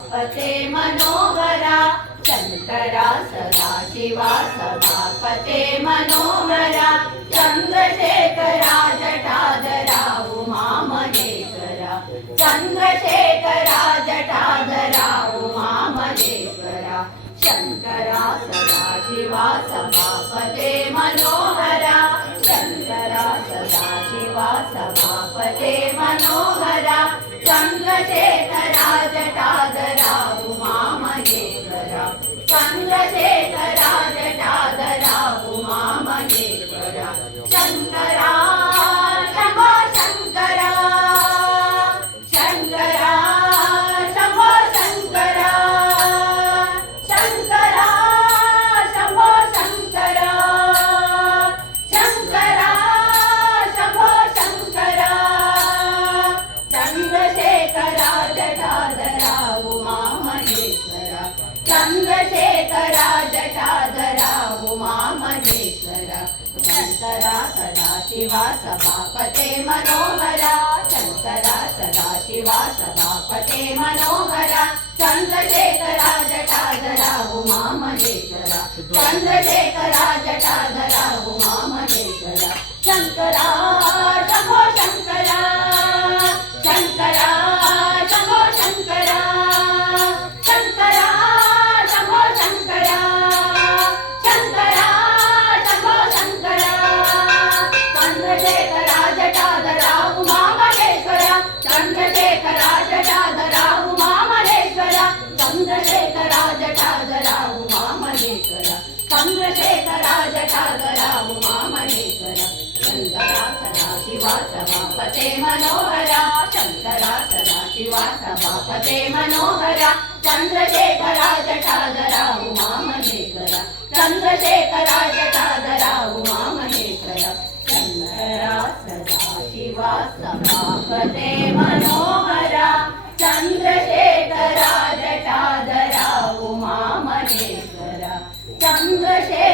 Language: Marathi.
पते मनोहरा शंकरा सदाशिवा सभापते मनोहरा चंद्रशेखरा जटाधरा उमा महेश्वरा चंद्रशेखरा जटाधरा उमा महेश्वरा शंकरा सदाशिवा सभापते मनोहरा शंकरा सदाशिवा सभापते मनोहरा चंद्रशेखरा जटाधरा उमा महेश्वरा चंद्रशेखरा जटाधरा उमा महेश्वरा शंकरा शंभो शंकरा शंकरा शंभो शंकरा शंकरा शंभो शंकरा शंकरा शंभो शंकरा चंद्रशेखरा जटाधरा उमा महेश्वरा चंद्रशेखरा जटाधरा उमा महेश्वरा शंकरा सदाशिवा सभापते मनोहरा शंकरा सदाशिवा सभापते मनोहरा चंद्रशेखरा जटाधरा उमा महेश्वरा चंद्रशेखरा जटाधरा उमा महेश्वरा शंकरा शंभो शंकरा शंकरा शंभो शंकरा शंकरा शंभो शंकरा शंकरा शंभो शंकरा चंद्रशेखरा जटाधरा उमा महेश्वरा चंद्रशेखरा जटाधरा उमा महेश्वरा चंद्रशेखरा जटाधरा उमा महेश्वरा चंद्रशेखरा जटाधरा उमा महेश्वरा शंकरा सदाशिवा सभापते मनोहरा शंकरा सदाशिवा सभापते मनोहरा चंद्रशेखरा जटाधरा उमा महेश्वरा चंद्रशेखरा जटाधरा उमा महेश्वरा शंकरा सदाशिवा सभापते मनोहरा चंद्रशेखरा जटाधरा उमा महेश्वरा चंद्रशेखरा